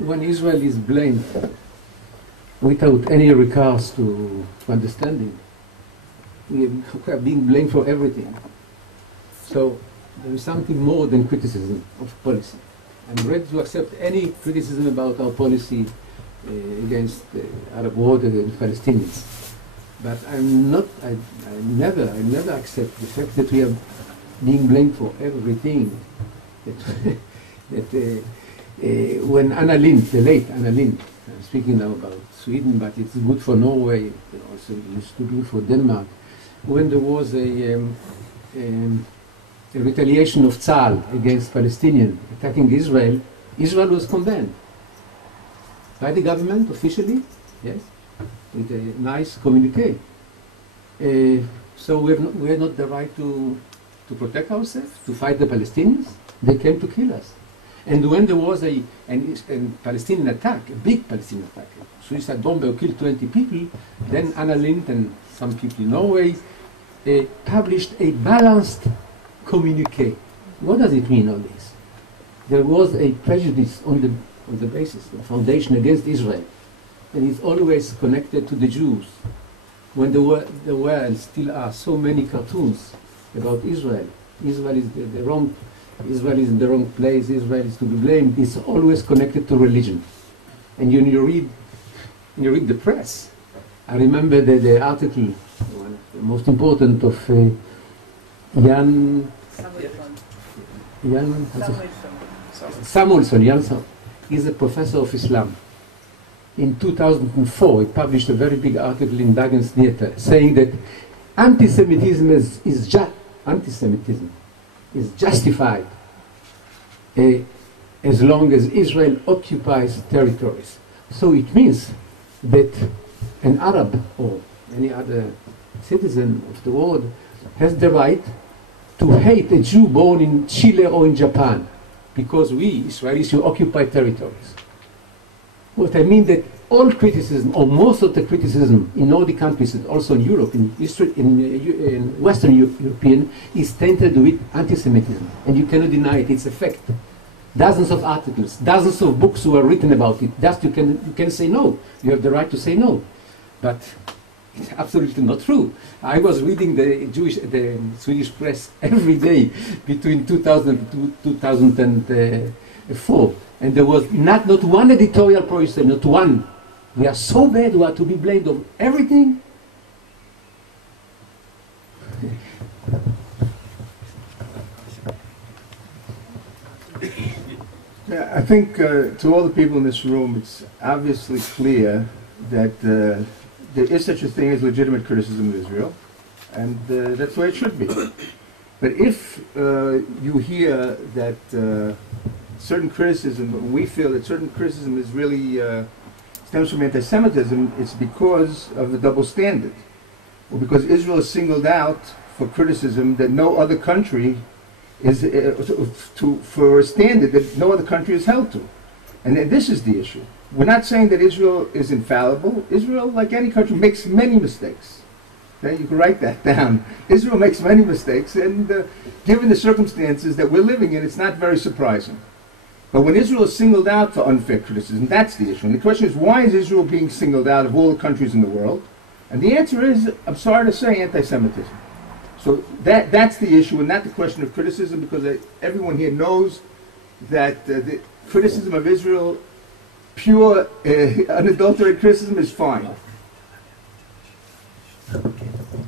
when Israel is blamed without any recourse to understanding, we are being blamed for everything. So there is something more than criticism of policy. I'm ready to accept any criticism about our policy against the Arab world and Palestinians. But I never accept the fact that we are being blamed for everything. When Anna Lindh, the late Anna Lindh, I'm speaking now about Sweden, but it's good for Norway, it also used to be good for Denmark. When there was a retaliation of Tzal against Palestinians attacking Israel, Israel was condemned by the government officially, yes, with a nice communique. So we have not the right to protect ourselves, to fight the Palestinians. They came to kill us. And when there was a Palestinian attack, a big Palestinian attack, suicide bomber who killed 20 people, then Anna Lindh and some people in Norway published a balanced communique. What does it mean, all this? There was a prejudice on the basis, the foundation against Israel, and it's always connected to the Jews. When there were and still are so many cartoons about Israel, Israel is Israel is in the wrong place, Israel is to be blamed, it's always connected to religion. And when you read the press, I remember the article, one of the most important of Samuelson. He's a professor of Islam. In 2004, he published a very big article in Dagens Nyheter saying that anti-Semitism is justified as long as Israel occupies territories. So it means that an Arab or any other citizen of the world has the right to hate a Jew born in Chile or in Japan because we, Israelis, you occupy territories. What I mean that all criticism, or most of the criticism in Nordic countries and also in Europe, in Western European, is tainted with anti-Semitism. And you cannot deny it, it's a fact. Dozens of articles, dozens of books were written about it. Just you can say no. You have the right to say no. But it's absolutely not true. I was reading the Swedish press every day between 2000 and 2004. And there was not one editorial project, not one. We are so bad, we are to be blamed of everything. Yeah, I think to all the people in this room, it's obviously clear that there is such a thing as legitimate criticism of Israel, and that's the way it should be. But if you hear that certain criticism, we feel that certain criticism is really stems from anti-Semitism, it's because of the double standard, or because Israel is singled out for criticism that no other country is for a standard that no other country is held to. And this is the issue. We're not saying that Israel is infallible. Israel, like any country, makes many mistakes. Okay? You can write that down. Israel makes many mistakes, and given the circumstances that we're living in, it's not very surprising. But when Israel is singled out for unfair criticism, that's the issue. And the question is, why is Israel being singled out of all the countries in the world? And the answer is, I'm sorry to say, anti-Semitism. So that's the issue, and not the question of criticism, because everyone here knows that the criticism of Israel, pure, unadulterated criticism, is fine.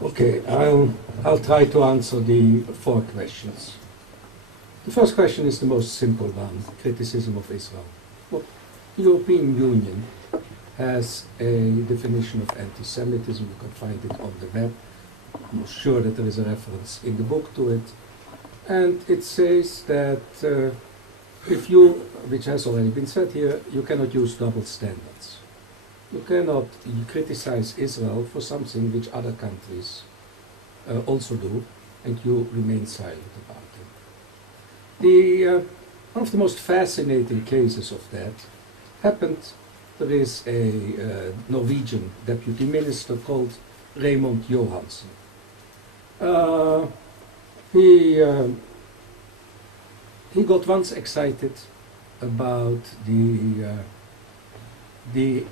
Okay, I'll try to answer the 4 questions. The first question is the most simple one, criticism of Israel. Well, the European Union has a definition of anti-Semitism. You can find it on the web. I'm sure that there is a reference in the book to it. And it says that if you, which has already been said here, you cannot use double standards. You cannot criticize Israel for something which other countries also do, and you remain silent about it. One of the most fascinating cases of that happened. There is a Norwegian deputy minister called Raymond Johansen. He got once excited about the the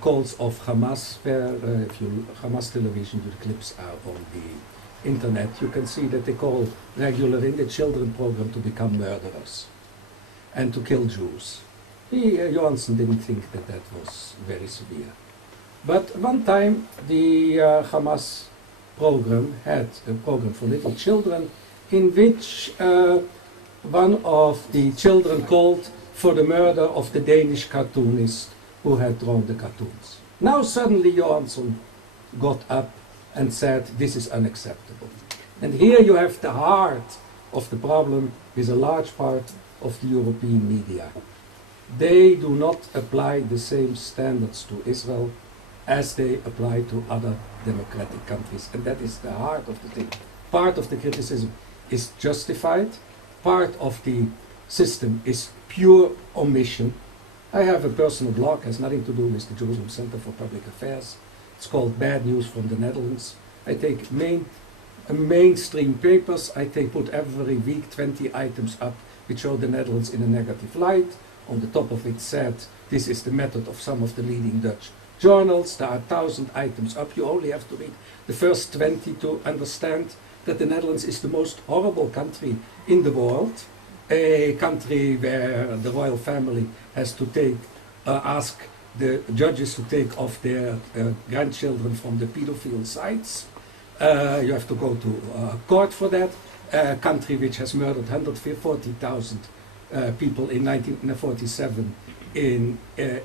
calls of Hamas, where if you Hamas television, the clips are on the internet, you can see that they call regularly in the children program to become murderers and to kill Jews. Johansson didn't think that that was very severe. But one time the Hamas program had a program for little children in which one of the children called for the murder of the Danish cartoonist who had drawn the cartoons. Now suddenly Johansson got up and said this is unacceptable. And here you have the heart of the problem with a large part of the European media. They do not apply the same standards to Israel as they apply to other democratic countries. And that is the heart of the thing. Part of the criticism is justified. Part of the system is pure omission. I have a personal blog, has nothing to do with the Jerusalem Center for Public Affairs. It's called Bad News from the Netherlands. I take mainstream papers. I put every week 20 items up which show the Netherlands in a negative light. On the top of it said, this is the method of some of the leading Dutch journals. There are 1,000 items up. You only have to read the first 20 to understand that the Netherlands is the most horrible country in the world. A country where the royal family has to ask the judges to take off their grandchildren from the pedophile sites. You have to go to court for that. A country which has murdered 140,000 people in 1947 in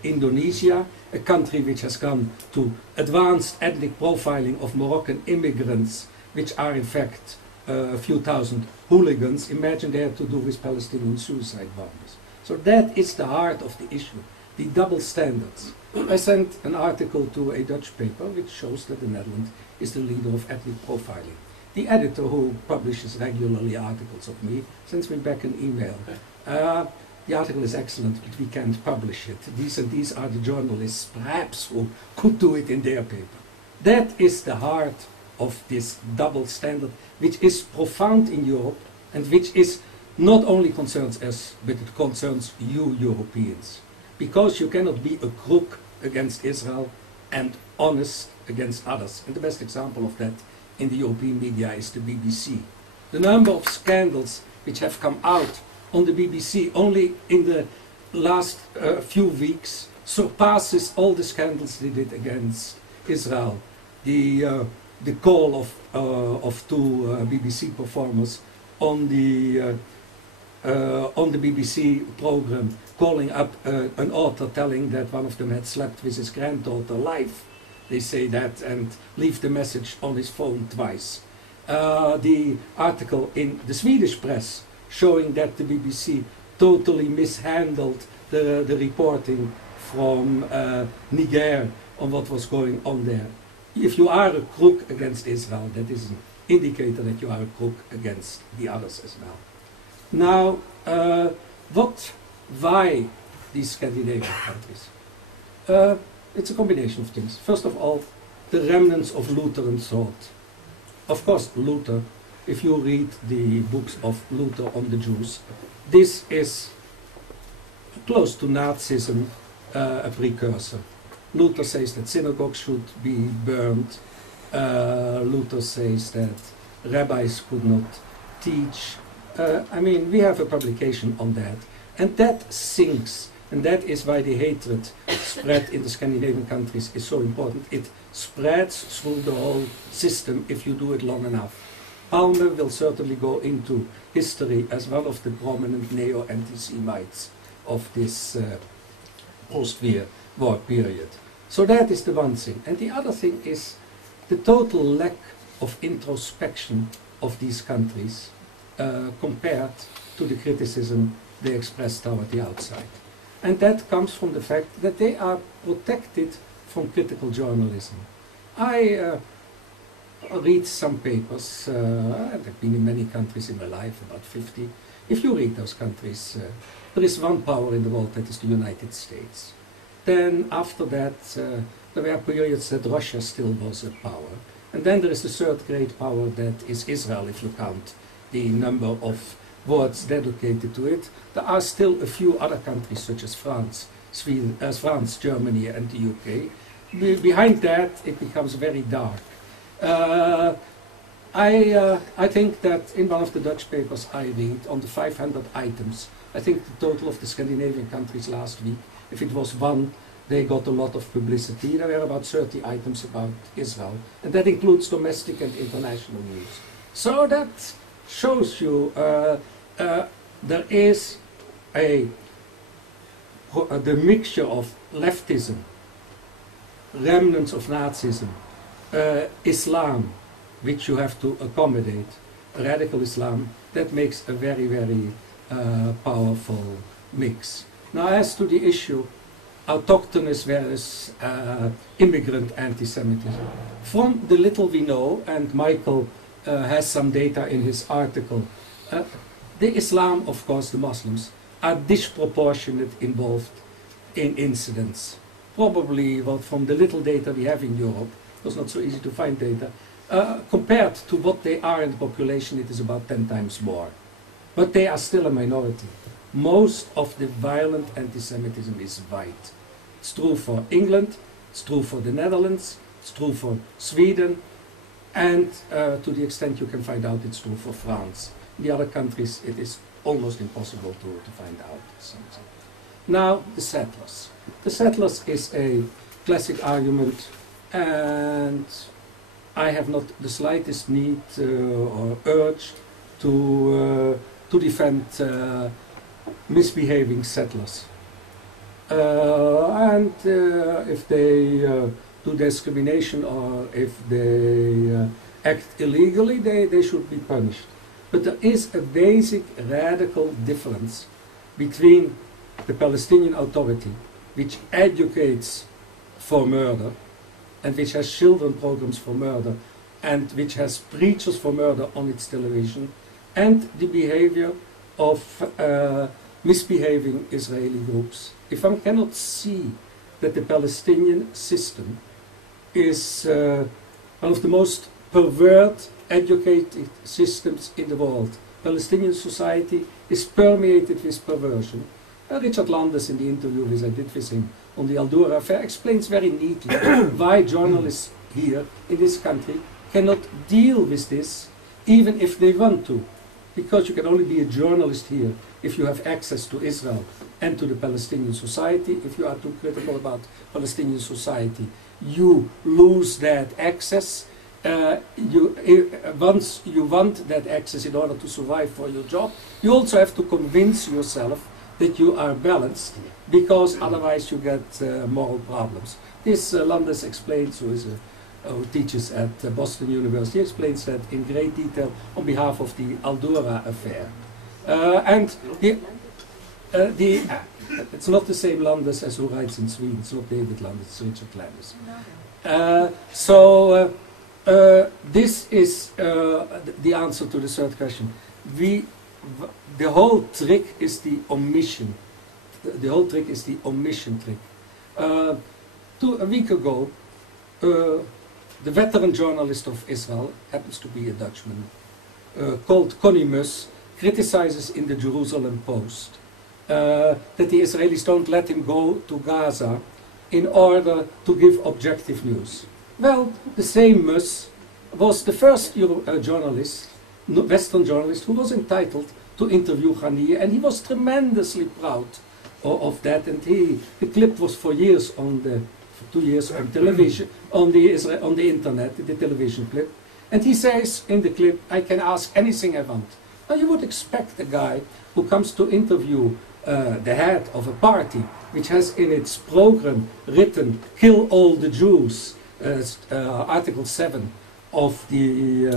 Indonesia. A country which has gone to advanced ethnic profiling of Moroccan immigrants, which are in fact a few thousand hooligans. Imagine they had to do with Palestinian suicide bombers. So that is the heart of the issue, the double standards. I sent an article to a Dutch paper which shows that the Netherlands is the leader of ethnic profiling. The editor, who publishes regularly articles of me, sends me back an email. The article is excellent, but we can't publish it. These and these are the journalists, perhaps, who could do it in their paper. That is the heart of this double standard, which is profound in Europe, and which is not only concerns us, but it concerns you Europeans. Because you cannot be a crook against Israel and honest against others. And the best example of that in the European media is the BBC. The number of scandals which have come out on the BBC only in the last few weeks surpasses all the scandals they did against Israel. The call of two BBC performers on the BBC program, calling up an author, telling that one of them had slept with his granddaughter live. They say that and leave the message on his phone twice. The article in the Swedish press showing that the BBC totally mishandled the reporting from Niger on what was going on there. If you are a crook against Israel, that is an indicator that you are a crook against the others as well. Now, why these Scandinavian countries? It's a combination of things. First of all, the remnants of Lutheran thought. Of course, Luther, if you read the books of Luther on the Jews, this is close to Nazism, a precursor. Luther says that synagogues should be burned. Luther says that rabbis could not teach. I mean, we have a publication on that. And that sinks. And that is why the hatred spread in the Scandinavian countries is so important. It spreads through the whole system if you do it long enough. Palme will certainly go into history as one of the prominent neo-anti-Semites of this post-war period. So that is the one thing. And the other thing is the total lack of introspection of these countries compared to the criticism they express toward the outside. And that comes from the fact that they are protected from critical journalism. I read some papers, I've been in many countries in my life, about 50. If you read those countries, there is one power in the world, that is the United States. Then after that, there were periods that Russia still was a power. And then there is the third great power, that is Israel, if you count the number of words dedicated to it. There are still a few other countries, such as France, Sweden, France, Germany, and the UK. Behind that, it becomes very dark. I think that in one of the Dutch papers I read, on the 500 items, I think the total of the Scandinavian countries last week, if it was one, they got a lot of publicity. There were about 30 items about Israel, and that includes domestic and international news. So that shows you there is the mixture of leftism, remnants of Nazism, Islam, which you have to accommodate, radical Islam, that makes a very, very powerful mix. Now, as to the issue, autochthonous versus immigrant anti-Semitism. From the little we know, and Michael has some data in his article, the Islam, of course, the Muslims, are disproportionate involved in incidents. Probably, well, from the little data we have in Europe, it was not so easy to find data, compared to what they are in the population, it is about 10 times more. But they are still a minority. Most of the violent anti-Semitism is white. It's true for England, it's true for the Netherlands, it's true for Sweden, and to the extent you can find out, it's true for France. In the other countries, it is almost impossible to find out something. Now, the settlers. The settlers is a classic argument, and I have not the slightest need or urge to defend misbehaving settlers. And if they do discrimination or if they act illegally, they should be punished. But there is a basic radical difference between the Palestinian Authority, which educates for murder, and which has children programs for murder, and which has preachers for murder on its television, and the behavior of misbehaving Israeli groups. If one cannot see that the Palestinian system is one of the most pervert, educated systems in the world, Palestinian society is permeated with perversion. Richard Landes, in the interview I did with him on the Al-Dura affair, explains very neatly why journalists here in this country cannot deal with this, even if they want to. Because you can only be a journalist here if you have access to Israel and to the Palestinian society. If you are too critical about Palestinian society, you lose that access. Once you want that access in order to survive for your job, you also have to convince yourself that you are balanced, because otherwise you get moral problems. This Landes explains, who teaches at Boston University, explains that in great detail on behalf of the Al-Dura affair. And it's not the same Landes as who writes in Sweden. It's not David Landes, it's Richard Landes. This is the answer to the third question. The whole trick is the omission. The whole trick is the omission trick. A week ago, the veteran journalist of Israel, happens to be a Dutchman, called Connie Mus, criticizes in the Jerusalem Post that the Israelis don't let him go to Gaza in order to give objective news. Well, the same Mus was the first journalist, Western journalist, who was entitled to interview Haniyeh, and he was tremendously proud of that. And the clip was for 2 years on television, on the internet, the television clip. And he says in the clip, "I can ask anything I want." Now you would expect a guy who comes to interview the head of a party which has in its program written "Kill all the Jews," Article 7 of the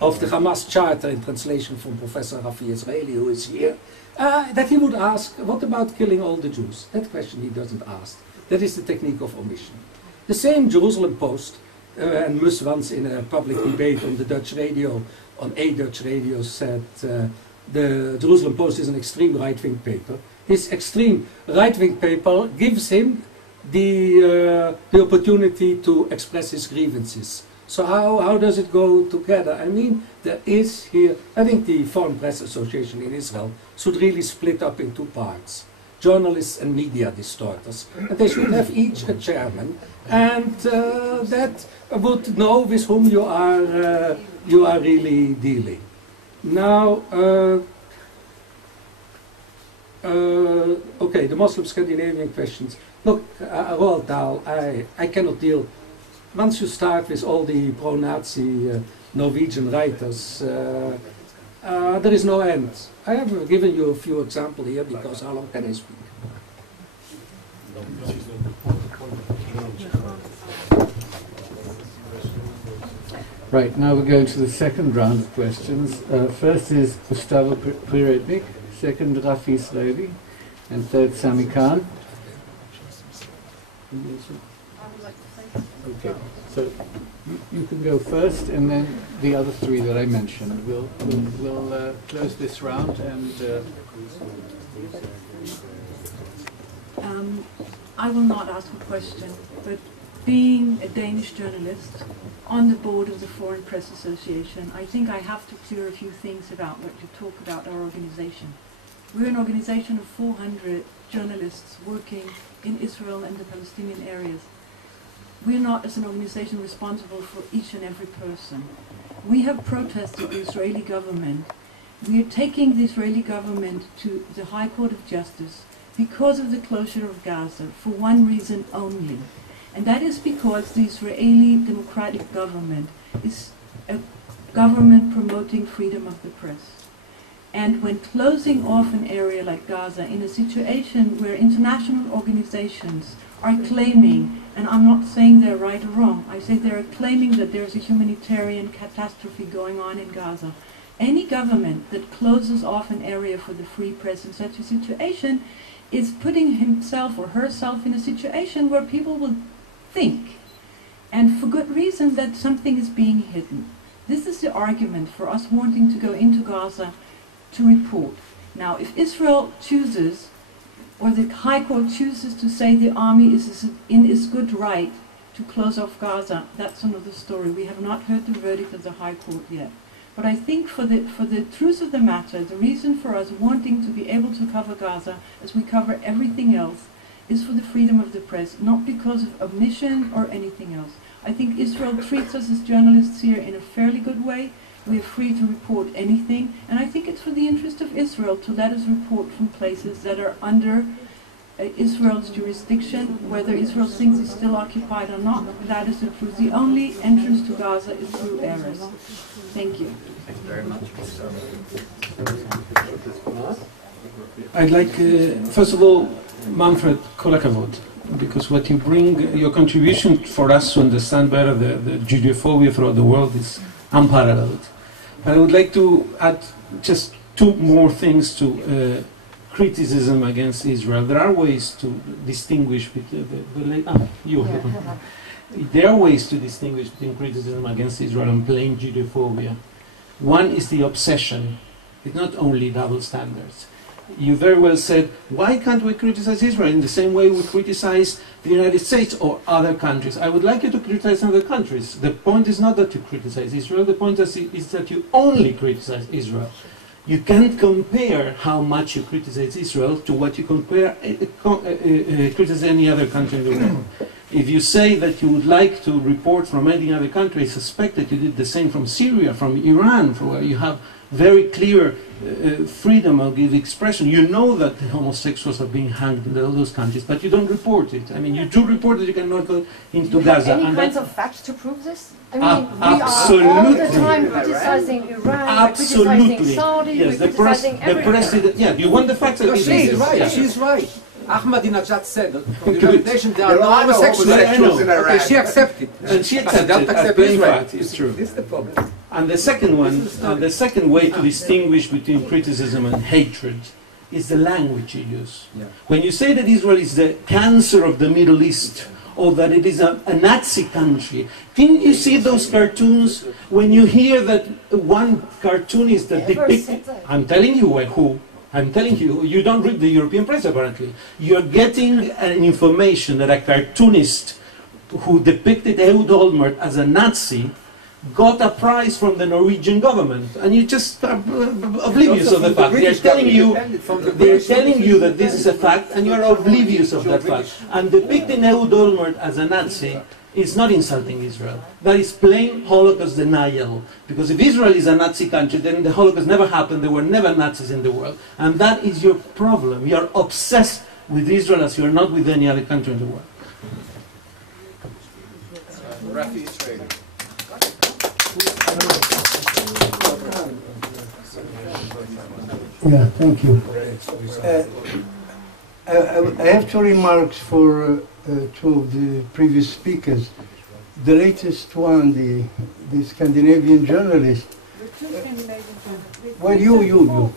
Hamas Charter, in translation from Professor Rafi Israeli, who is here, that he would ask, what about killing all the Jews? That question he doesn't ask. That is the technique of omission. The same Jerusalem Post, and Mus once in a public debate on the Dutch radio, on a Dutch radio, said the Jerusalem Post is an extreme right-wing paper. This extreme right-wing paper gives him the opportunity to express his grievances. So how does it go together? I mean, there is here, I think the Foreign Press Association in Israel should really split up in two parts. journalists and media distorters. And they should have each a chairman, and that would know with whom you are really dealing. Now, okay, the Muslim Scandinavian questions. Look, Roald Dahl, I cannot deal. Once you start with all the pro-Nazi Norwegian writers, there is no end. I have given you a few examples here because how long can I speak? Right, now we're going to the second round of questions. First is Gustavo Prirednik, second Rafi Israeli, and third Sami Khan. Okay, so you can go first, and then the other three that I mentioned. We'll close this round, and I will not ask a question, but being a Danish journalist on the board of the Foreign Press Association, I think I have to clear a few things about what you talk about our organization. We're an organization of 400 journalists working in Israel and the Palestinian areas. We're not, as an organization, responsible for each and every person. We have protested the Israeli government. We are taking the Israeli government to the High Court of Justice because of the closure of Gaza for one reason only. And that is because the Israeli democratic government is a government promoting freedom of the press. And when closing off an area like Gaza in a situation where international organizations are claiming, and I'm not saying they're right or wrong, I say they're claiming that there's a humanitarian catastrophe going on in Gaza. Any government that closes off an area for the free press in such a situation is putting himself or herself in a situation where people will think, and for good reason, that something is being hidden. This is the argument for us wanting to go into Gaza to report. Now, if Israel chooses, or the High Court chooses to say the army is in its good right to close off Gaza, that's another story. We have not heard the verdict of the High Court yet. But I think for the truth of the matter, the reason for us wanting to be able to cover Gaza as we cover everything else is for the freedom of the press, not because of omission or anything else. I think Israel treats us as journalists here in a fairly good way. We are free to report anything, and I think it's for the interest of Israel to let us report from places that are under Israel's jurisdiction. Whether Israel thinks it's still occupied or not, that is the truth. The only entrance to Gaza is through Erez. Thank you. Thank you very much. I'd like, first of all, Manfred, kol hakavod, because what you bring, your contribution for us to understand better the Judeophobia throughout the world is unparalleled. But I would like to add just two more things to criticism against Israel. There are ways to distinguish between there are ways to distinguish between criticism against Israel and plain Judeophobia. One is the obsession. It's not only double standards. You very well said, why can't we criticize Israel in the same way we criticize the United States or other countries? I would like you to criticize other countries. The point is not that you criticize Israel, the point is that you only criticize Israel. You can't compare how much you criticize Israel to what you criticize any other country in the world. If you say that you would like to report from any other country, I suspect that you did the same from Syria, from Iran, from where you have very clear freedom of expression. You know that the homosexuals are being hanged in all those countries, but you don't report it. I mean, you do report that you cannot go into Gaza. Any and kinds of facts to prove this? I mean, absolutely. we are all the time criticizing Iran, Absolutely. we're criticizing Saudi, Yes, we're criticizing everything. president. Yeah, you want the facts? No, she's right. Yeah. She's right. Ahmadinejad said that from the United Nations there are no homosexuals in Iran. Okay, she accepted. And she accepted Don't as accept plain Israel. fact. It's true. This is the problem. And the second one, the second way to distinguish between criticism and hatred is the language you use. Yeah. When you say that Israel is the cancer of the Middle East, or that it is a Nazi country, didn't you see those cartoons? When you hear that one cartoonist that depicts, I'm telling you who. I'm telling you, you don't read the European press apparently. You're getting an information that a cartoonist who depicted Ehud Olmert as a Nazi got a prize from the Norwegian government, and you just are oblivious of the fact. They are telling you that this is a fact, and you are oblivious of that fact. And depicting Ehud Olmert as a Nazi is not insulting Israel. That is plain Holocaust denial. Because if Israel is a Nazi country, then the Holocaust never happened. There were never Nazis in the world. And that is your problem. You are obsessed with Israel as you are not with any other country in the world. Yeah, thank you. I have two remarks for two of the previous speakers. The latest one, the Scandinavian journalist. Well, you.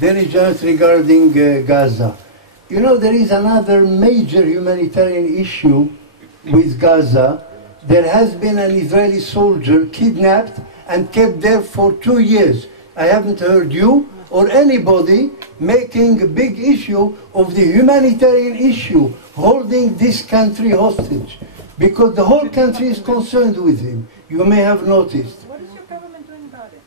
Then is just regarding Gaza. You know, there is another major humanitarian issue with Gaza. There has been an Israeli soldier kidnapped and kept there for 2 years. I haven't heard you or anybody making a big issue of the humanitarian issue, holding this country hostage, because the whole country is concerned with him. You may have noticed. What is your government doing about it?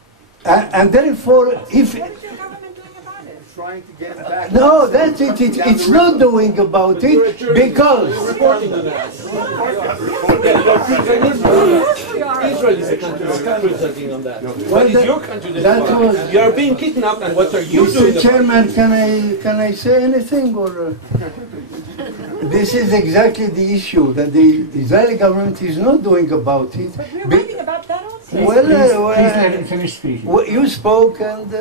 And therefore, if... What is your government doing about it? Trying to get back. No, that's it. It's not doing about it because... Israel is a country resulting on that. Well, What is your country doing? You are being kidnapped, and what are you doing? Mr. Chairman, can I say anything? Or this is exactly the issue that the Israeli government is not doing about it. But we're writing about that also. Please let him finish speaking. You spoke, and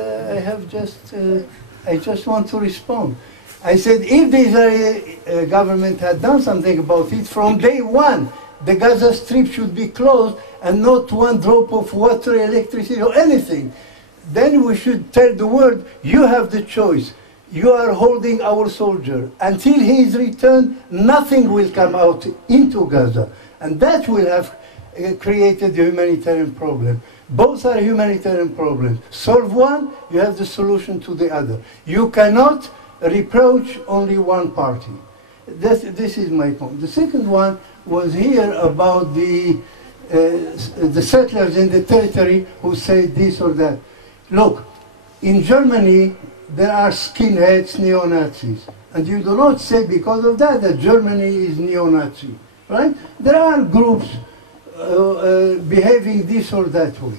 I just want to respond. I said if the Israeli government had done something about it from day one, the Gaza Strip should be closed and not one drop of water, electricity, or anything. Then we should tell the world, you have the choice. You are holding our soldier. Until he is returned, nothing will come out into Gaza. And that will have created the humanitarian problem. Both are humanitarian problems. Solve one, you have the solution to the other. You cannot reproach only one party. This is my point. The second one was here about the settlers in the territory who say this or that. Look, in Germany, there are skinheads, neo-Nazis. And you do not say because of that Germany is neo-Nazi, right? There are groups behaving this or that way.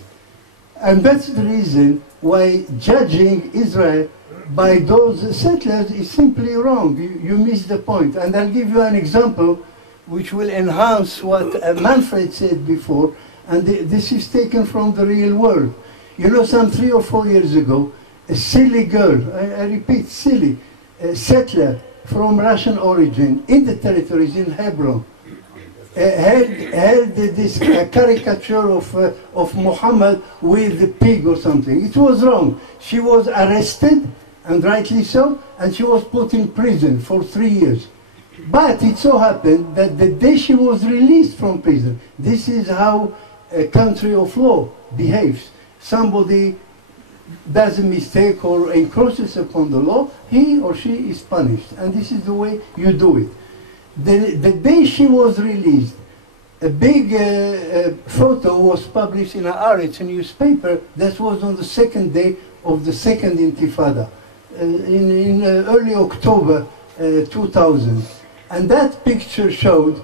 And that's the reason why judging Israel by those settlers is simply wrong. You miss the point. And I'll give you an example which will enhance what Manfred said before, and this is taken from the real world. You know, some 3 or 4 years ago, a silly girl, I repeat, silly, settler from Russian origin in the territories in Hebron, held this caricature of Muhammad with a pig or something. It was wrong. She was arrested, and rightly so, and she was put in prison for 3 years. But it so happened that the day she was released from prison, this is how a country of law behaves. Somebody does a mistake or encroaches upon the law, he or she is punished. And this is the way you do it. The day she was released, a big photo was published in Haaretz, a newspaper, that was on the second day of the second Intifada, in early October 2000. And that picture showed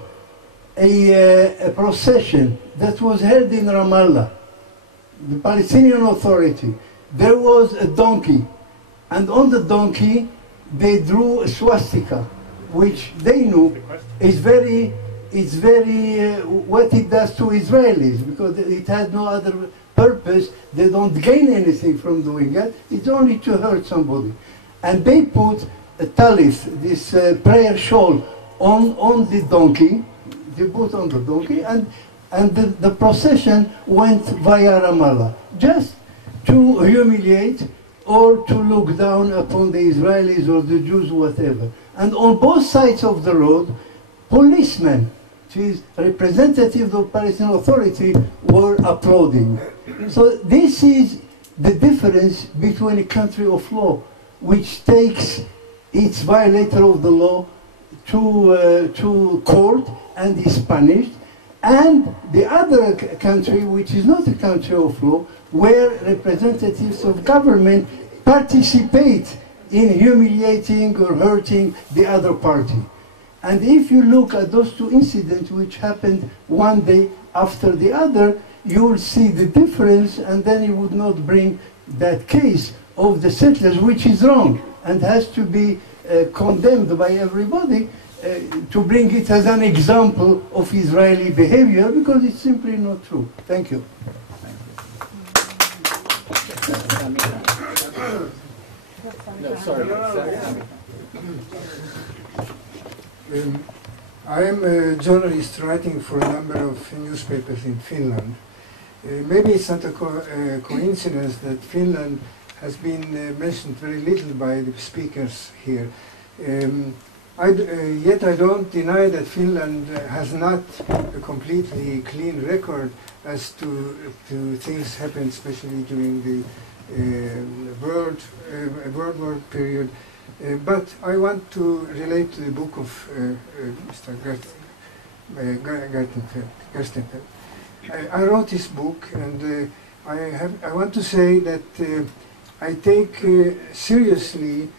a procession that was held in Ramallah, the Palestinian Authority. There was a donkey, and on the donkey they drew a swastika, which they knew is very what it does to Israelis, because it had no other purpose. They don't gain anything from doing it. It's only to hurt somebody. And they put a talith, this prayer shawl, on the donkey. They put on the donkey, and the procession went via Ramallah, just to humiliate or to look down upon the Israelis or the Jews, whatever. And on both sides of the road, policemen, which is representative of the Palestinian Authority, were applauding. So this is the difference between a country of law, which takes its violator of the law to court and is punished, and the other country, which is not a country of law, where representatives of government participate in humiliating or hurting the other party. And if you look at those two incidents which happened one day after the other, you will see the difference, and then you would not bring that case of the settlers, which is wrong and has to be condemned by everybody, to bring it as an example of Israeli behavior, because it's simply not true. Thank you. No, sorry. I am a journalist writing for a number of newspapers in Finland. Maybe it's not a coincidence that Finland has been mentioned very little by the speakers here. Yet I don't deny that Finland has not a completely clean record as to things happened, especially during the World War period. But I want to relate to the book of Mr. Gerstenfeld. I wrote this book, and I want to say that I take seriously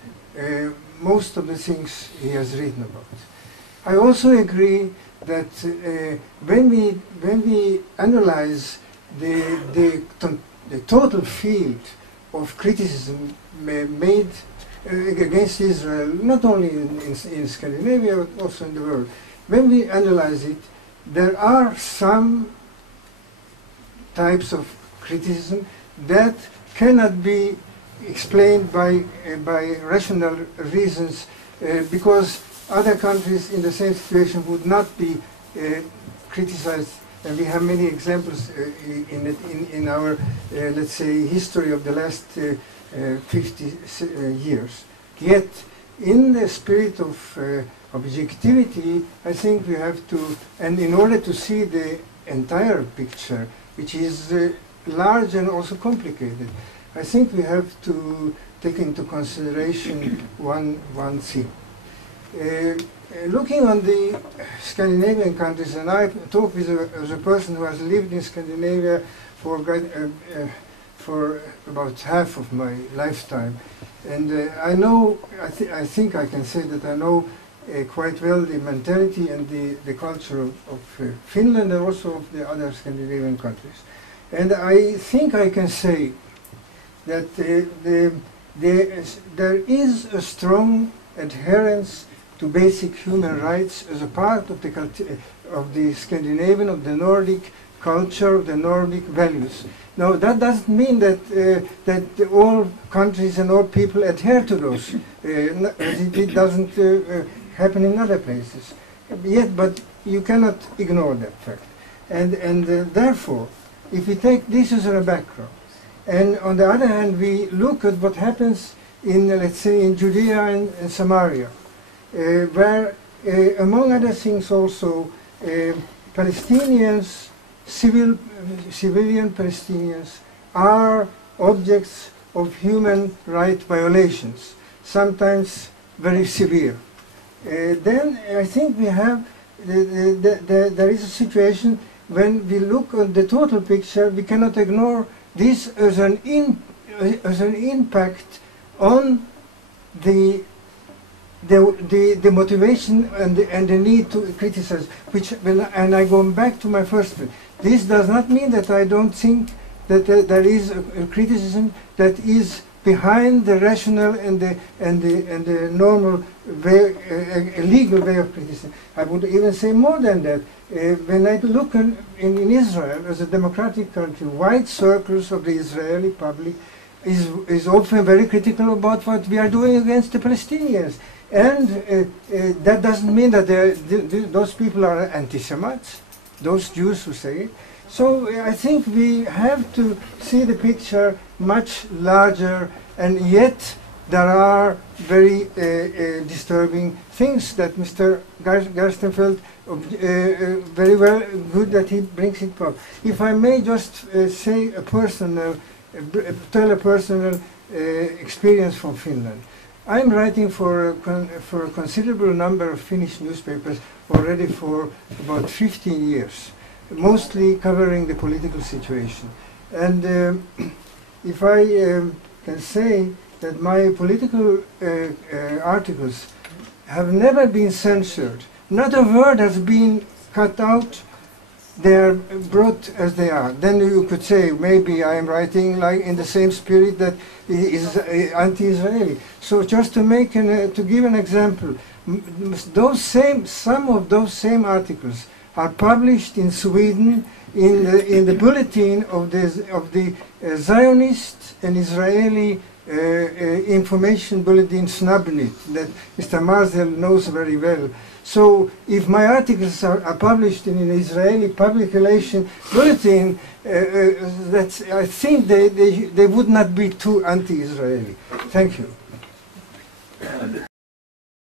most of the things he has written about. I also agree that when we analyze the total field of criticism made against Israel, not only in Scandinavia but also in the world, when we analyze it, there are some types of criticism that cannot be explained by rational reasons, because other countries in the same situation would not be criticized. And we have many examples in our, let's say, history of the last 50 years. Yet, in the spirit of objectivity, I think we have to, and in order to see the entire picture, which is large and also complicated, I think we have to take into consideration one thing. Looking on the Scandinavian countries, and I talk as a person who has lived in Scandinavia for about half of my lifetime, and I know, I think I can say that I know quite well the mentality and the culture of Finland and also of the other Scandinavian countries. And I think I can say that there is a strong adherence to basic human rights as a part of the Scandinavian, of the Nordic culture, of the Nordic values. Now, that doesn't mean that all countries and all people adhere to those. It doesn't happen in other places. Yet, but you cannot ignore that fact. And therefore, if we take this as a background, and on the other hand, we look at what happens in, let's say, in Judea and Samaria, where, among other things also, Palestinians, civilian Palestinians, are objects of human rights violations, sometimes very severe. Then I think we have, there is a situation when we look at the total picture, we cannot ignore this as an impact on the motivation and the need to criticize. And I go back to my first point. This does not mean that I don't think that there is a criticism that is behind the rational and the normal way, legal way of criticism. I would even say more than that. When I look in Israel as a democratic country, wide circles of the Israeli public is often very critical about what we are doing against the Palestinians. And that doesn't mean that those people are anti-Semites, those Jews who say it. So I think we have to see the picture much larger, and yet there are very disturbing things that Mr. Gerstenfeld very well good that he brings it up. If I may just say tell a personal experience from Finland. I'm writing for a considerable number of Finnish newspapers already for about 15 years, mostly covering the political situation. And if I can say that my political articles have never been censored, not a word has been cut out, they are brought as they are. Then you could say, maybe I am writing like in the same spirit that is anti-Israeli. So just to make to give an example, some of those same articles are published in Sweden in the bulletin of the Zionist and Israeli information bulletin Snabnit that Mr. Mazel knows very well. So if my articles are published in an Israeli public relation bulletin, I think they would not be too anti-Israeli. Thank you.